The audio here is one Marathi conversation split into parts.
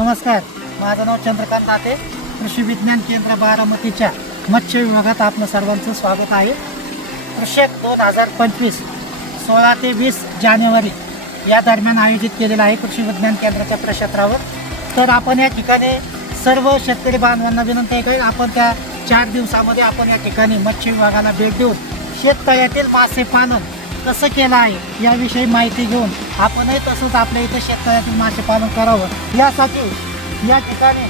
नमस्कार, माझं नाव चंद्रकांत दाते. कृषी विज्ञान केंद्र बारामतीच्या मत्स्य विभागात आपलं सर्वांचं स्वागत आहे. कृषक 2025 16 ते 20 जानेवारी या दरम्यान आयोजित केलेलं आहे कृषी विज्ञान केंद्राच्या प्रक्षेत्रावर. तर आपण या ठिकाणी सर्व शेतकरी बांधवांना विनंती आहे की आपण त्या 4 दिवसामध्ये आपण या ठिकाणी मत्स्य विभागाला भेट देऊन शेततळ्यातील मासे पालन कसं केलं आहे याविषयी माहिती घेऊन आपणही तसंच आपल्या इथं शेततळ्यातील मासे पालन करावं. यासाठी या ठिकाणी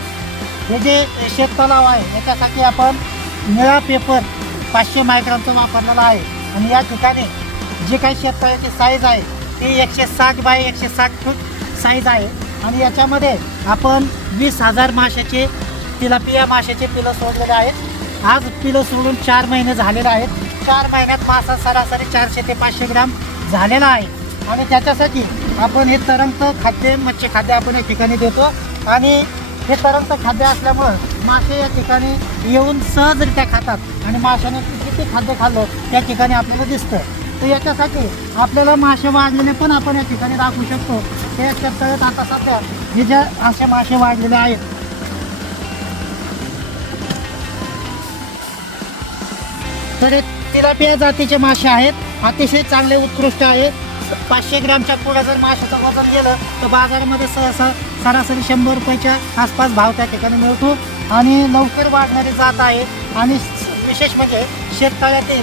हे जे शेततलाव आहे याच्यासाठी आपण निळा पेपर 500 मायक्रॉनचा वापरलेला आहे. आणि या ठिकाणी जे काही शेततळ्याची साईज आहे ती 160 बाय 160 फूट साईज आहे. आणि याच्यामध्ये आपण 20,000 माशाचे तिलापिया माशाचे पिलं सोडलेले आहेत. आज पिलं सोडून 4 महिने झालेले आहेत. 4 महिन्यात मासा सरासरी 400 ते 500 ग्राम झालेला आहे. आणि त्याच्यासाठी आपण हे तरंगत खाद्य मत्स्य खाद्य आपण या ठिकाणी देतो. आणि हे तरंगत खाद्य असल्यामुळं मासे या ठिकाणी येऊन सहजरित्या खातात आणि माशाने किती खाद्य खाल्लं त्या ठिकाणी आपल्याला दिसतं. तर याच्यासाठी आपल्याला मासे वाढलेले पण आपण या ठिकाणी दाखवू शकतो. ते शेततळ्यात आता सध्या हे जे असे मासे वाढलेले आहेत तर हे तिलापिया जातीचे मासे आहेत. अतिशय चांगले उत्कृष्ट आहेत. 500 ग्रामच्या पुढे जर माशाचं वजन गेलं तर बाजारामध्ये सहसा सरासरी 100 रुपयाच्या आसपास भाव त्या ठिकाणी मिळतो. आणि लवकर वाढणारी जात आहे. आणि विशेष म्हणजे शेततळ्यातील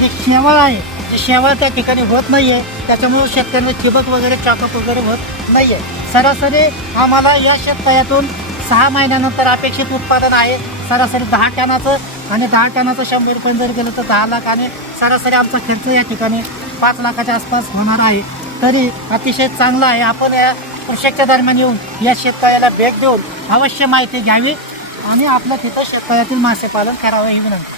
जे शेवाळ आहे जे शेवाळ त्या ठिकाणी होत नाही आहे त्याच्यामुळे शेतकऱ्यांना ठिबक वगैरे चॉकअप वगैरे होत नाही आहे. सरासरी आम्हाला या शेततळ्यातून 6 महिन्यानंतर अपेक्षित उत्पादन आहे. सरासरी 10 टनाचं आणि 10 टनाचं 100 रुपये जर गेलं तर 10 लाख आणि सरासरी आमचा खर्च या ठिकाणी 5 लाखाच्या आसपास होणार आहे. तरी अतिशय चांगलं आहे. आपण या कृषीच्या दरम्यान येऊन या शेततळ्याला भेट देऊन अवश्य माहिती घ्यावी आणि आपल्या तिथं शेततळ्यातील मासेपालन करावं ही विनंती.